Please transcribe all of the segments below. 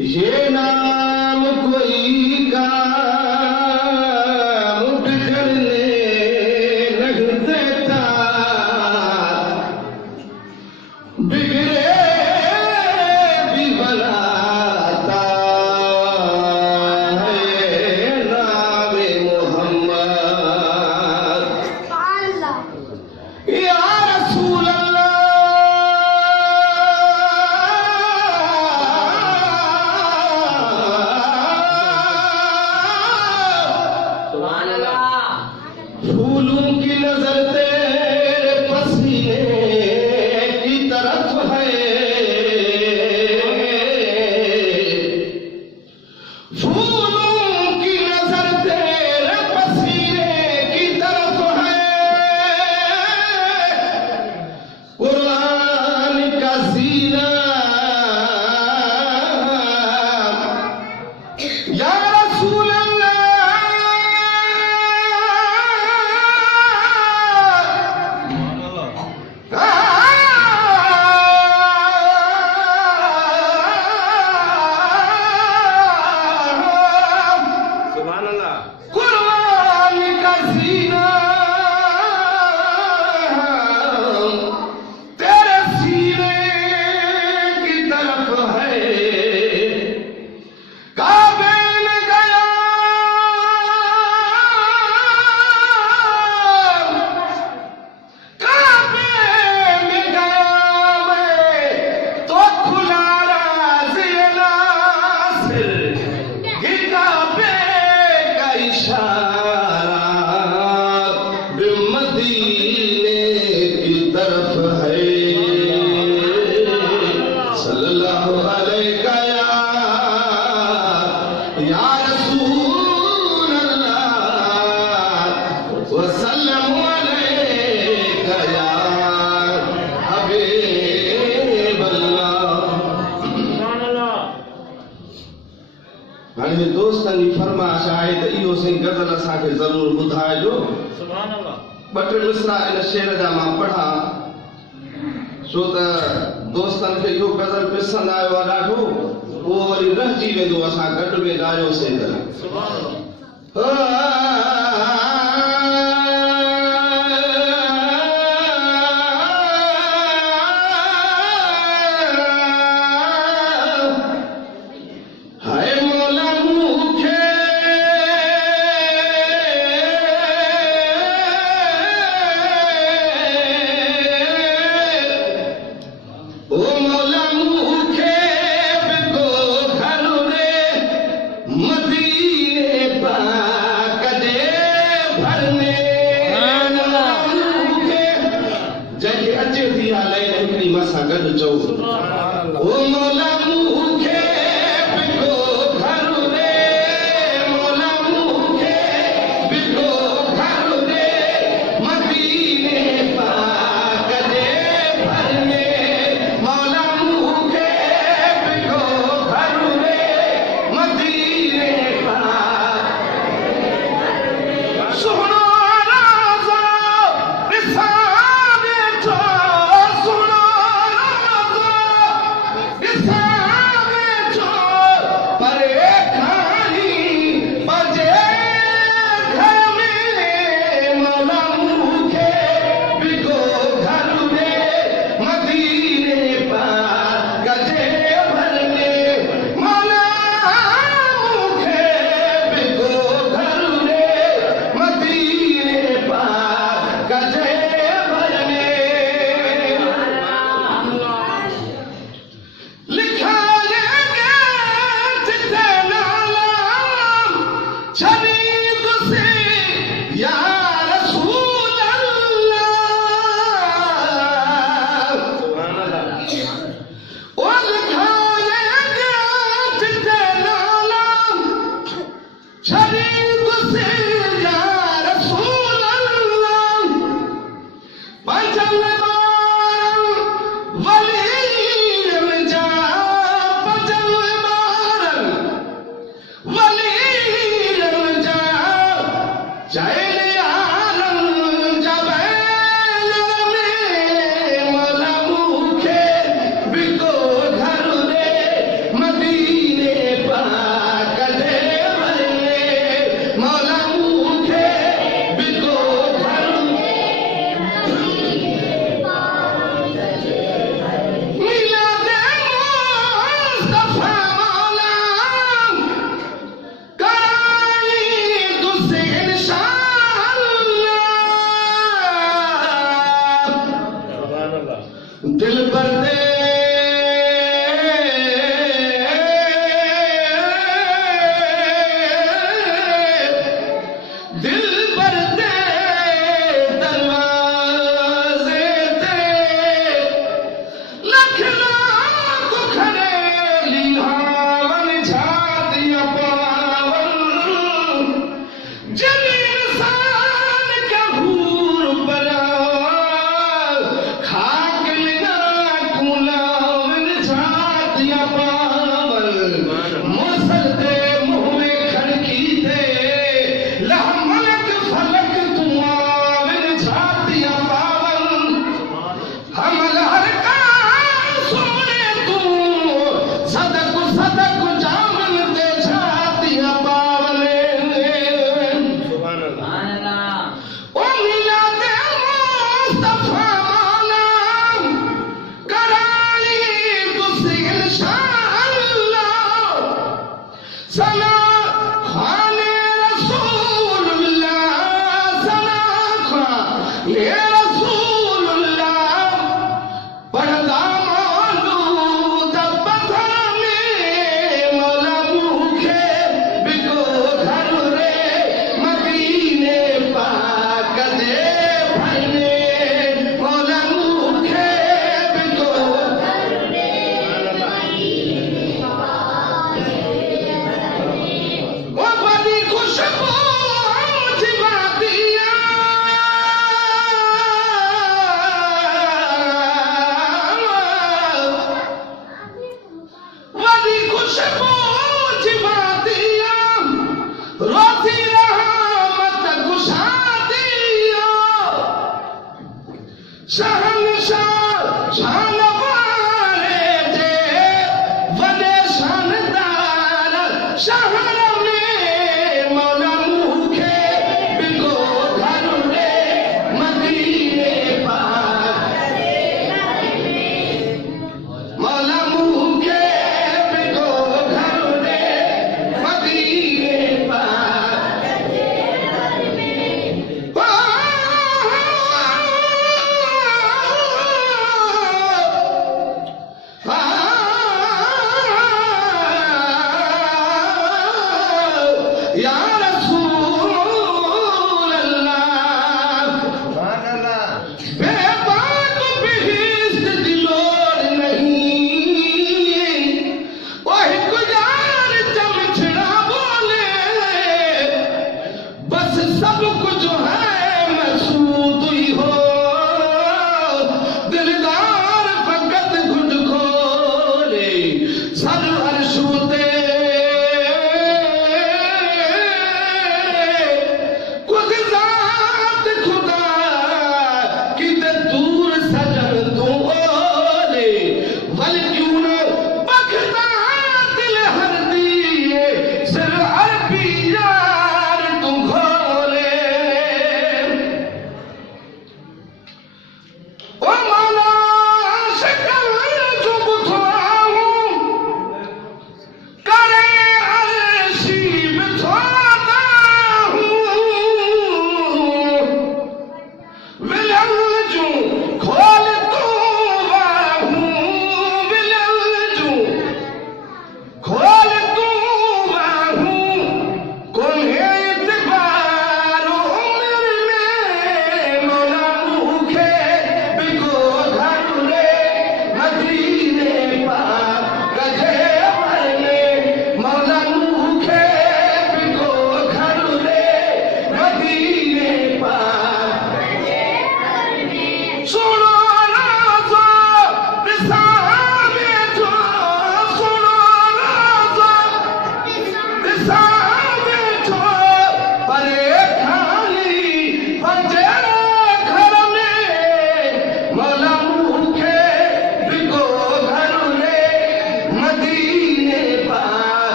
ये नाम कोई काम बिगड़ने नहीं देता, बिगड़े भी बनाता है नाम मोहम्मद। या रसूल फूलों की नजर तेरे पसीने की तरफ है, फूलों की नजर तेरे पसीने की तरफ है, कुरान का सीना या रसूल कुरान का सीना तेरे सीने की तरफ है, काबे में गया काबे में गया मैं तो खुला राज़े नासिर, ये काबे का इशारा मदीने की तरफ है। सल्लल्लाहु अलैका या रसूल अल्लाह व सल्लल्लाहु अलैका या हबीब अल्लाह। हाणे दोस्तनि जी फरमाइश आहे त इहो से गज़ल असांखे ज़रूर ॿुधाइजो। ॿ टे मिसरा इन शेर जा मां पढ़ा छो त दोस्तनि खे इहो गज़ल पसंदि आयो आहे ॾाढो, उहो वरी रहिजी वेंदो असां गॾु में ॻायोसीं त। हाय मौला मूंखे ओ मौला मूंखे बिको घर रे मदीने पाक जे भरने। मूंखे जंहिंखे अचे थी हाले हिकिड़ी मां गॾु चओ, ओ मौला मूंखे बिको घर रे, मौला मूंखे बिको घर रे मदीने पाक जे भरने। मौला मूंखे बिको घर रे मदीने पाक सुहिणो राज़ो ॾिसां वेठो, सुहिणो राज़ो ॾिसां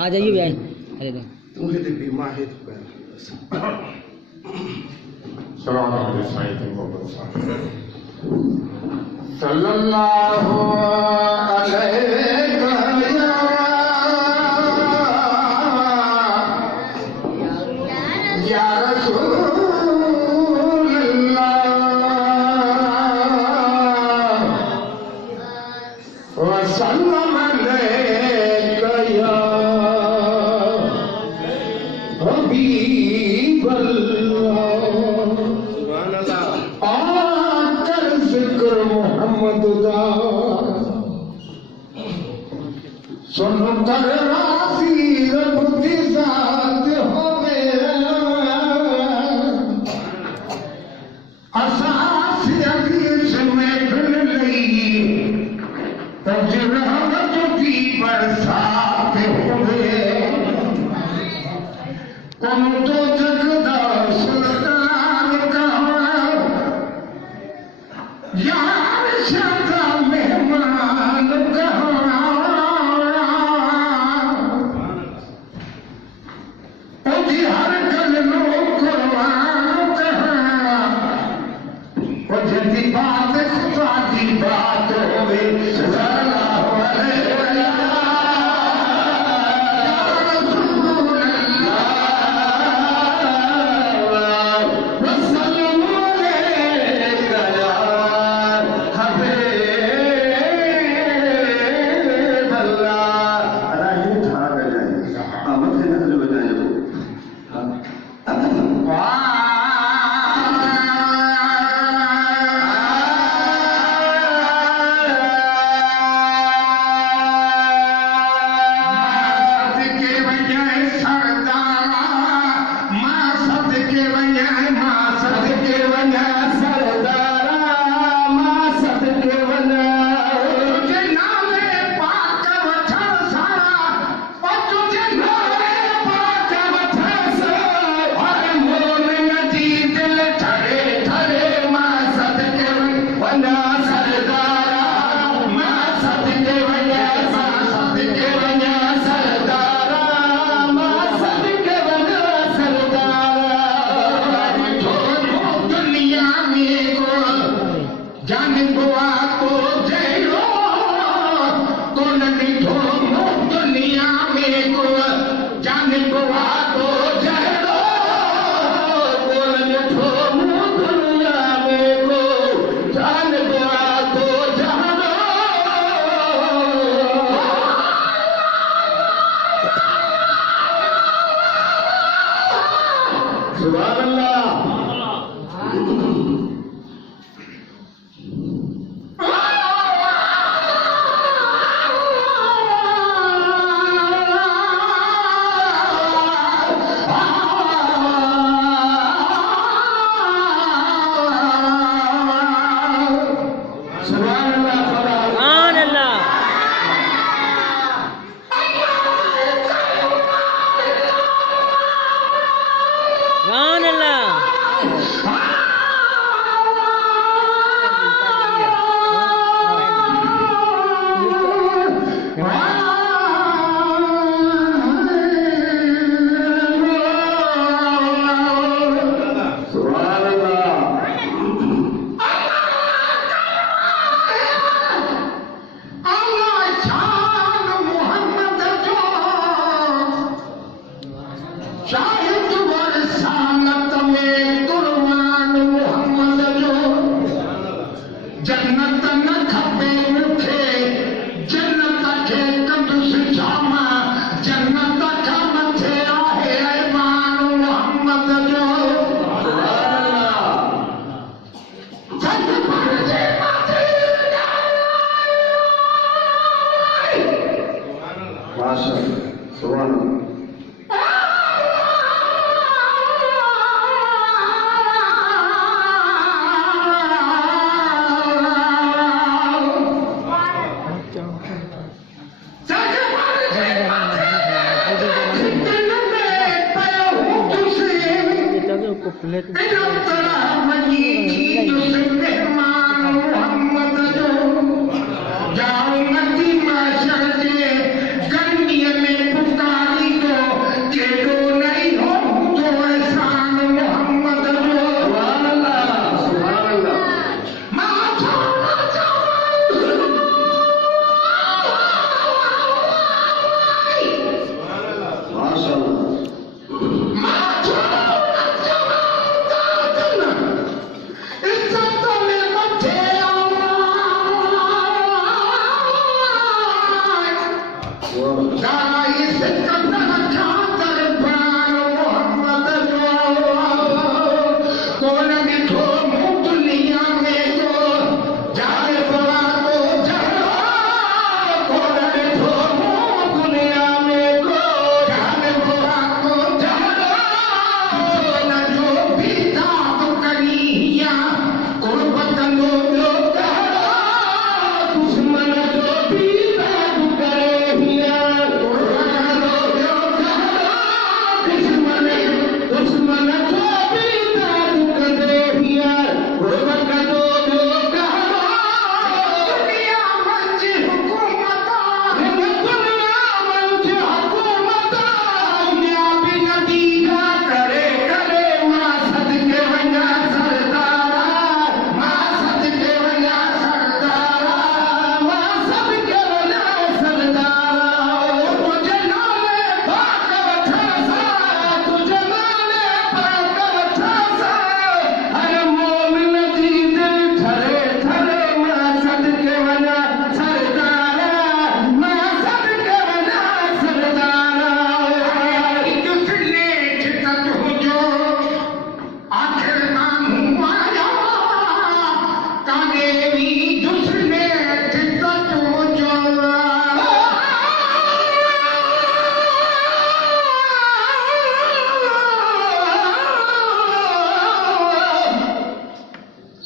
आ जाइए। तू है बीमा है सलाम साईं ते मोहब्बत सां सल्लल्लाहु अलैहि या रसूल अल्लाह व सल्लम अलैका या हबीब अल्लाह सुभान अल्लाह आकर जिक्र मोहम्मद दा सुन कर राजी रब दी जात होवे असास अजीज में फिर लई तज रहमत की बरसात होवे कौन तो जगदा सुल्तान कहा यार शादा मेहमान कहा ओदी हर गल नो कुर्बान कहा ओ जदी बात खुदा की बात होवे सल्लल्लाहु अलैहि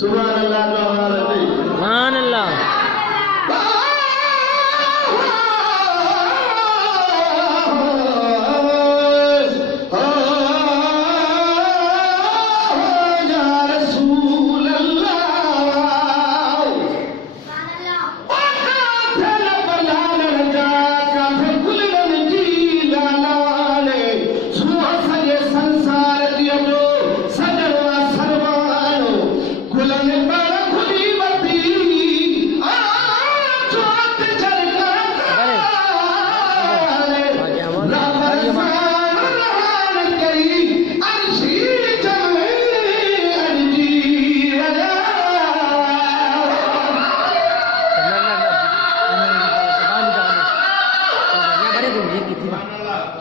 सुभान अल्लाह जवाहर अली सुभान अल्लाह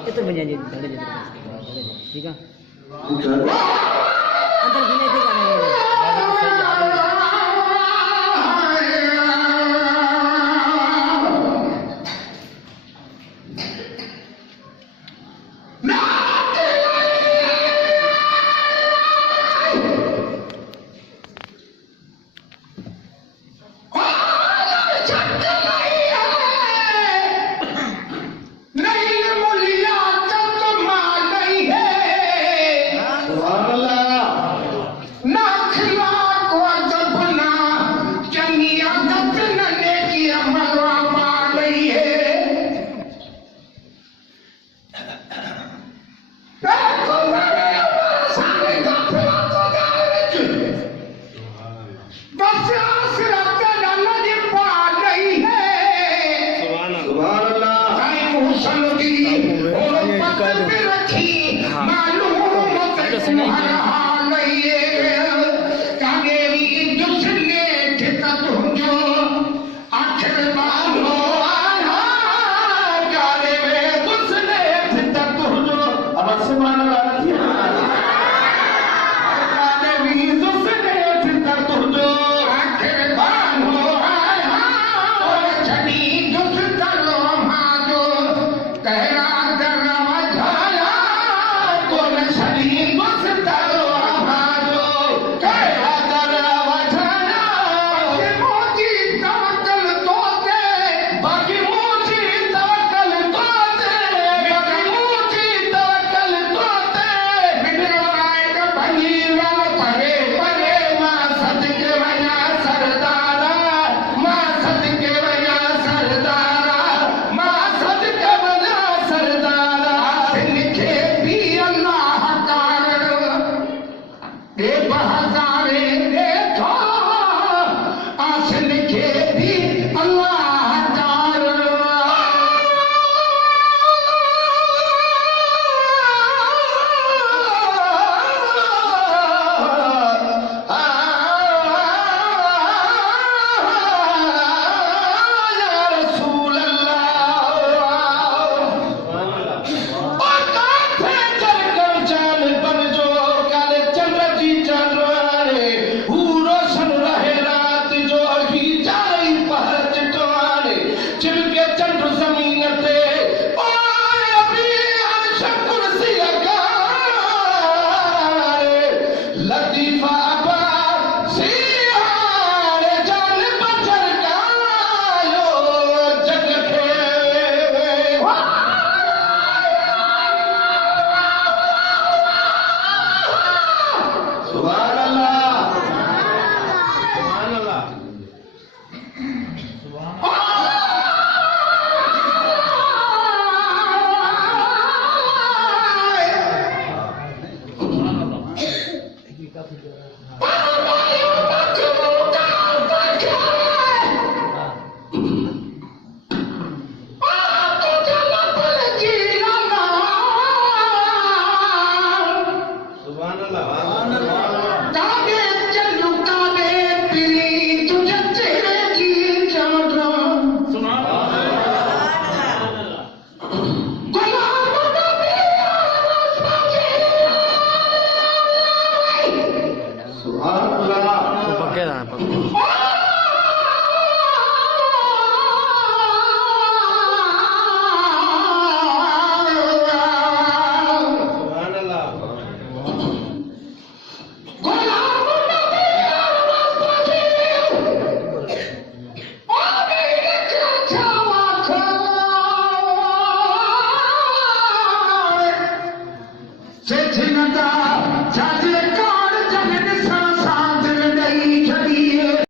itu menyanyi ठीक है अंदर भी नहीं दिखाने